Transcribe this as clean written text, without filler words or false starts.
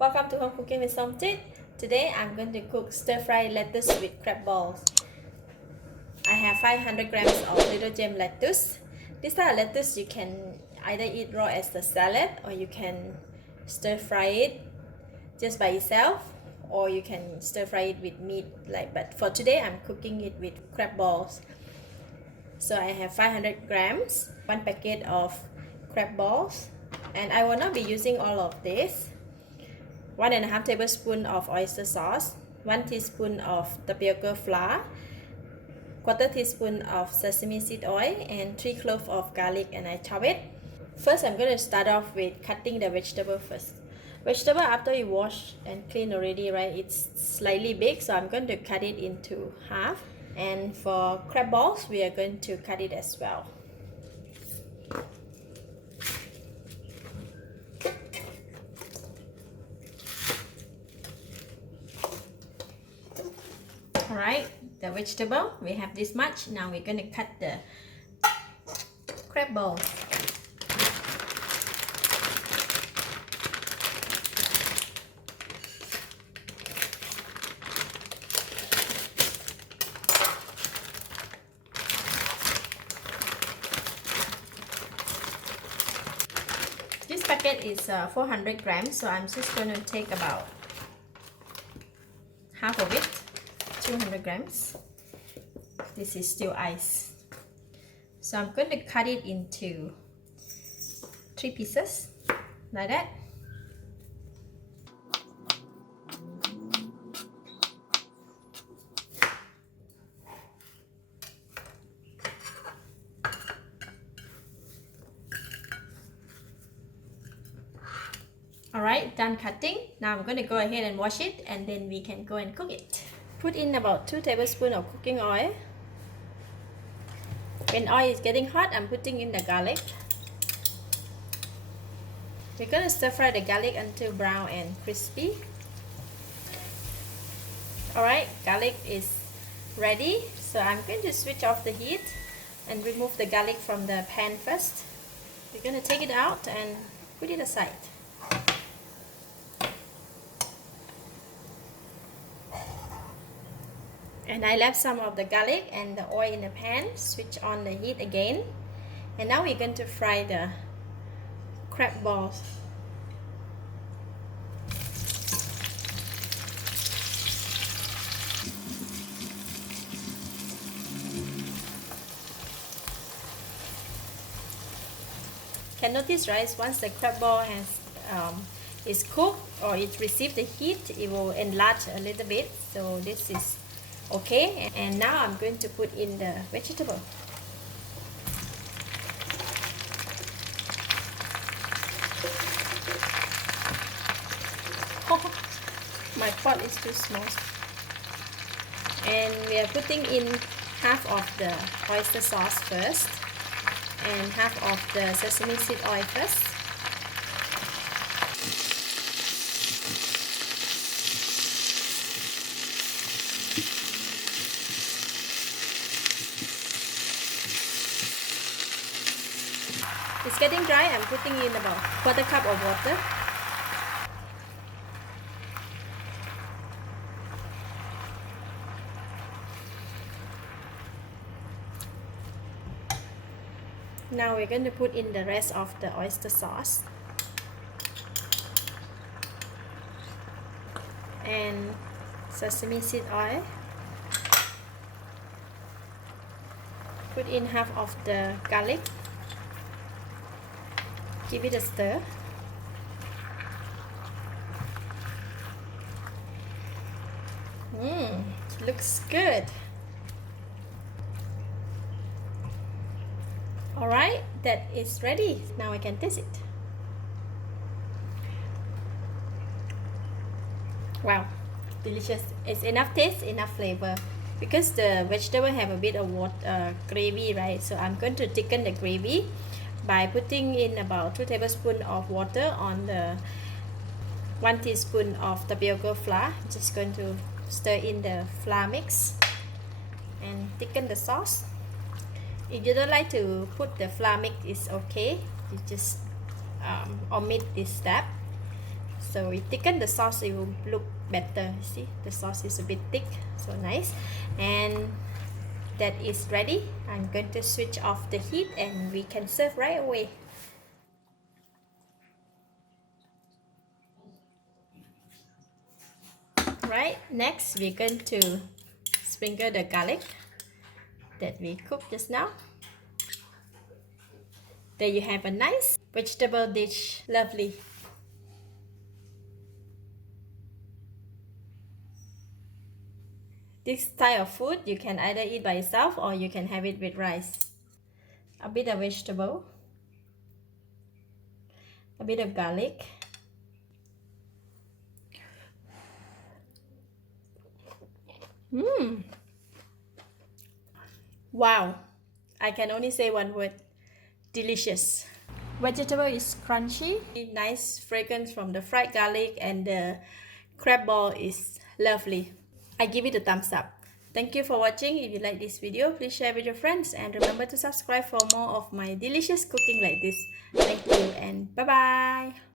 Welcome to Home Cooking with Somjit. Today I'm going to cook stir-fry lettuce with crab balls. I have 500 grams of little gem lettuce. This type of lettuce you can either eat raw as a salad, or you can stir-fry it just by itself, or you can stir-fry it with meat. But for today I'm cooking it with crab balls. So I have 500 grams, 1 packet of crab balls, and I will not be using all of this. 1.5 tablespoons of oyster sauce, 1 teaspoon of tapioca flour, 1/4 teaspoon of sesame seed oil, and 3 cloves of garlic, and I chop it. First, I'm going to start off with cutting the vegetable first. Vegetable, after you wash and clean already, right, it's slightly big, so I'm going to cut it into half. And for crab balls, we are going to cut it as well. Alright, the vegetable, we have this much. Now we're going to cut the crab balls. This packet is 400 grams, so I'm just going to take about half of it. 200 grams. This is still ice, so I'm going to cut it into 3 pieces like that. Alright, done cutting. Now I'm going to go ahead and wash it, and then we can go and cook it. Put in about 2 tablespoons of cooking oil. When oil is getting hot, I'm putting in the garlic. We're going to stir fry the garlic until brown and crispy. Alright, garlic is ready, so I'm going to switch off the heat and remove the garlic from the pan first. We're going to take it out and put it aside. And I left some of the garlic and the oil in the pan. Switch on the heat again. And now we're going to fry the crab balls. Can notice, right, once the crab ball is cooked or it received the heat, it will enlarge a little bit. So this is okay, and now I'm going to put in the vegetable. Oh, my pot is too small. And we are putting in half of the oyster sauce first, and half of the sesame seed oil first. It's getting dry. I'm putting in about 1/4 cup of water. Now we're going to put in the rest of the oyster sauce and sesame seed oil. Put in half of the garlic. Give it a stir. Looks good. Alright, that is ready. Now I can taste it. Wow, delicious. It's enough taste, enough flavor. Because the vegetable have a bit of water, gravy, right? So I'm going to thicken the gravy by putting in about 2 tablespoons of water on the 1 teaspoon of tapioca flour. Just going to stir in the flour mix and thicken the sauce. If you don't like to put the flour mix, it's okay. You just omit this step. So we thicken the sauce, it will look better. See, the sauce is a bit thick, so nice. And that is ready. I'm going to switch off the heat and we can serve right away. Right, next we're going to sprinkle the garlic that we cooked just now. There you have a nice vegetable dish. Lovely. This type of food you can either eat by itself or you can have it with rice. A bit of vegetable, a bit of garlic, wow, I can only say one word: delicious. Vegetable is crunchy, nice fragrance from the fried garlic, and the crab ball is lovely. I give it a thumbs up. Thank you for watching. If you like this video, please share with your friends and remember to subscribe for more of my delicious cooking like this. Thank you and bye bye.